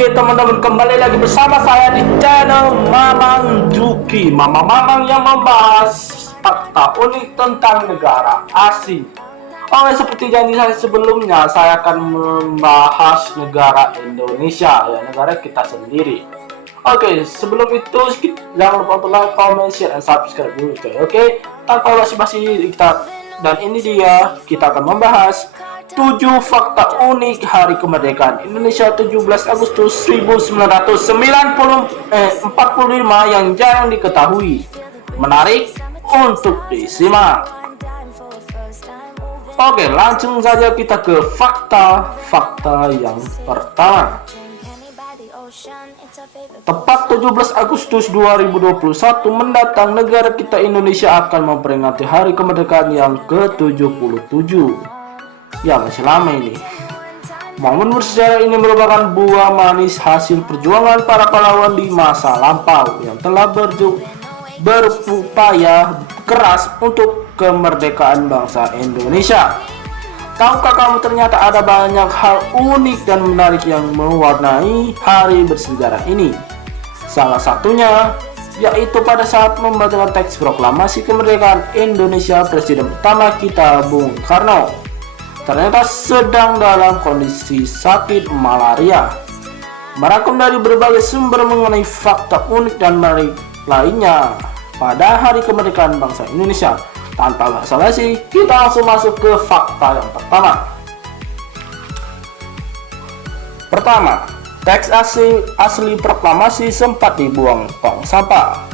Oke teman-teman, kembali lagi bersama saya di channel Mamang Juki, Mamang yang membahas fakta unik tentang negara asing. Oke, seperti janji saya sebelumnya, saya akan membahas negara Indonesia, ya, negara kita sendiri. Oke, sebelum itu jangan lupa untuk like, comment, share, dan subscribe dulu, coy. Oke, tanpa basa-basi dan ini dia, kita akan membahas 7 fakta unik hari kemerdekaan Indonesia 17 Agustus 1945 yang jarang diketahui. Menarik untuk disimak. Oke, langsung saja kita ke fakta yang pertama. Tepat 17 Agustus 2021 mendatang, negara kita Indonesia akan memperingati hari kemerdekaan yang ke-77. Ya, masih lama ini. Momen bersejarah ini merupakan buah manis hasil perjuangan para pahlawan di masa lampau yang telah berupaya keras untuk kemerdekaan bangsa Indonesia. Tahukah kamu ternyata ada banyak hal unik dan menarik yang mewarnai hari bersejarah ini? Salah satunya yaitu pada saat membacakan teks proklamasi kemerdekaan Indonesia, Presiden pertama kita Bung Karno ternyata sedang dalam kondisi sakit malaria. Merangkum dari berbagai sumber mengenai fakta unik dan menarik lainnya pada hari kemerdekaan bangsa Indonesia. Tanpa basa-basi, kita langsung masuk ke fakta yang pertama. Pertama, teks asli proklamasi sempat dibuang tong sampah.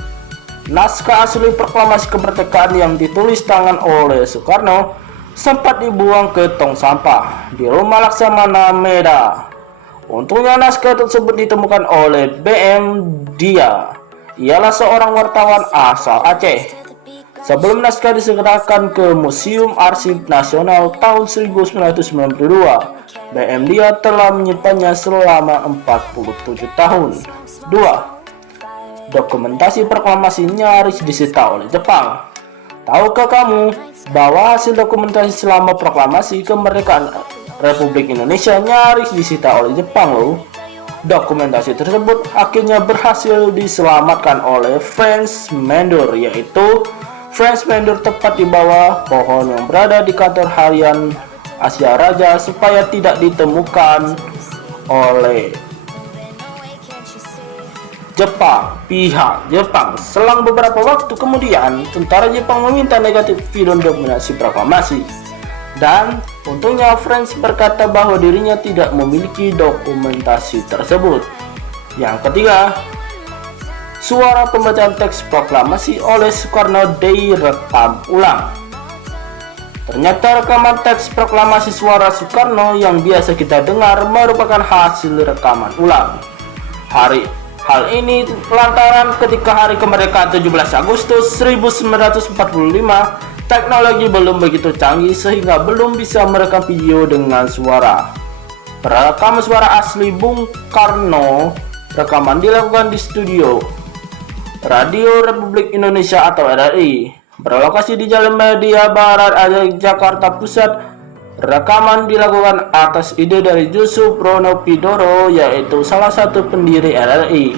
Naskah asli proklamasi kemerdekaan yang ditulis tangan oleh Soekarno sempat dibuang ke tong sampah di Rumah Laksamana Medan. Untungnya naskah tersebut ditemukan oleh B.M. Dia. Ialah seorang wartawan asal Aceh. Sebelum naskah diserahkan ke Museum Arsip Nasional tahun 1992, B.M. Dia telah menyimpannya selama 47 tahun. 2. Dokumentasi proklamasi nyaris disita oleh Jepang. Tahukah kamu bahwa hasil dokumentasi selama proklamasi kemerdekaan Republik Indonesia nyaris disita oleh Jepang loh? Dokumentasi tersebut akhirnya berhasil diselamatkan oleh Franz Mander, yaitu Franz Mander tepat di bawah pohon yang berada di kantor harian Asia Raja supaya tidak ditemukan oleh pihak Jepang. Selang beberapa waktu kemudian, tentara Jepang meminta negatif film dokumentasi proklamasi. Dan untungnya Franz berkata bahwa dirinya tidak memiliki dokumentasi tersebut. Yang ketiga, suara pembacaan teks proklamasi oleh Soekarno direkam ulang. Ternyata rekaman teks proklamasi suara Soekarno yang biasa kita dengar merupakan hasil rekaman ulang. Hal ini lantaran ketika hari kemerdekaan 17 Agustus 1945, teknologi belum begitu canggih sehingga belum bisa merekam video dengan suara. Perekam suara asli Bung Karno, rekaman dilakukan di studio Radio Republik Indonesia atau RRI, berlokasi di Jalan Media Barat, Jakarta Pusat. Rekaman dilakukan atas ide dari Yusuf Rono Pidoro, yaitu salah satu pendiri RRI.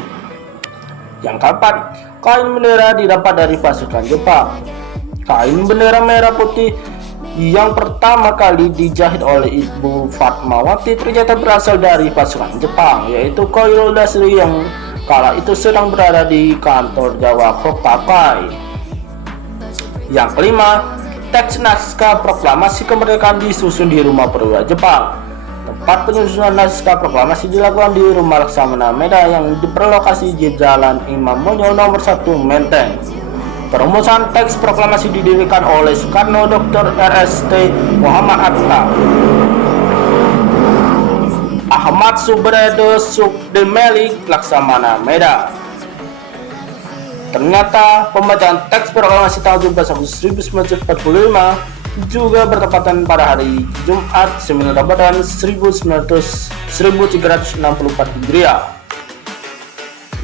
Yang keempat, kain bendera didapat dari pasukan Jepang. Kain bendera merah putih yang pertama kali dijahit oleh Ibu Fatmawati ternyata berasal dari pasukan Jepang, yaitu Koiro Dasri yang kala itu sedang berada di kantor Jawa Hokakai. Yang kelima, teks naskah proklamasi kemerdekaan disusun di Rumah Perwira Jepang. Tempat penyusunan naskah proklamasi dilakukan di Rumah Laksamana Medan yang berlokasi di Jalan Imam Bonjol nomor 1 Menteng. Perumusan teks proklamasi didirikan oleh Soekarno, Dr. R.S.T. Muhammad Atta, Ahmad Subredo Sukdemelik Laksamana Medan. Ternyata pembacaan teks proklamasi tahun 17 Agustus 1945 juga bertepatan pada hari Jumat 9 Ramadan 1364 Hijriah.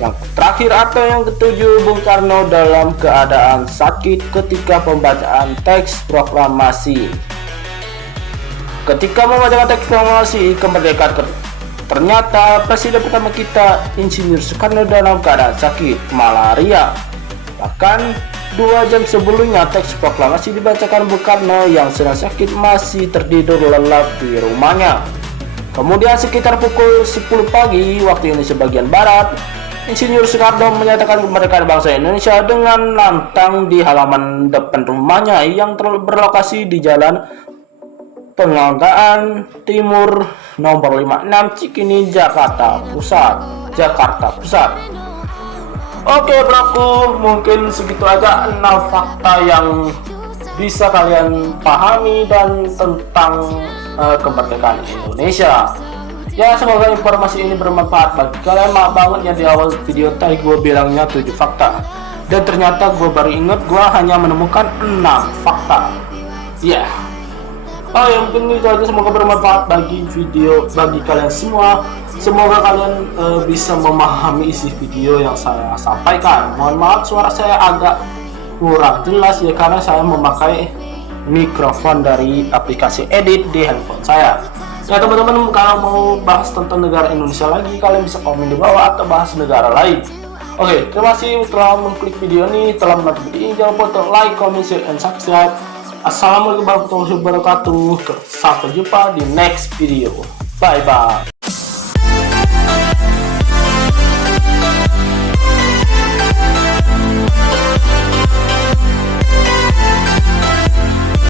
Yang terakhir atau yang ketujuh, Bung Karno dalam keadaan sakit ketika pembacaan teks proklamasi. Ketika membacakan teks proklamasi kemerdekaan Ternyata presiden pertama kita, Insinyur Soekarno, dalam keadaan sakit malaria. Bahkan 2 jam sebelumnya teks proklamasi dibacakan Bung Karno yang sedang sakit masih tertidur lelap di rumahnya. Kemudian sekitar pukul 10 pagi waktu Indonesia bagian Barat, Insinyur Soekarno menyatakan kemerdekaan bangsa Indonesia dengan lantang di halaman depan rumahnya yang berlokasi di Jalan Penganggaan Timur nomor 56 Cikini, Jakarta Pusat. Oke broku, mungkin segitu aja 6 fakta yang bisa kalian pahami dan tentang kemerdekaan Indonesia. Ya, semoga informasi ini bermanfaat bagi kalian. Maaf banget ya di awal video tadi gue bilangnya 7 fakta, dan ternyata gue baru inget gue hanya menemukan 6 fakta. Ya, oh ya, mungkin itu aja. Semoga bermanfaat bagi kalian semua. Semoga kalian bisa memahami isi video yang saya sampaikan. Mohon maaf suara saya agak kurang jelas ya, karena saya memakai mikrofon dari aplikasi edit di handphone saya. Ya teman-teman, kalau mau bahas tentang negara Indonesia lagi, kalian bisa komen di bawah atau bahas negara lain. Oke, terima kasih telah mengklik video ini, telah menonton video ini. Jangan lupa untuk like, comment, share, and subscribe. Assalamualaikum warahmatullahi wabarakatuh. Sampai jumpa di next video. Bye bye.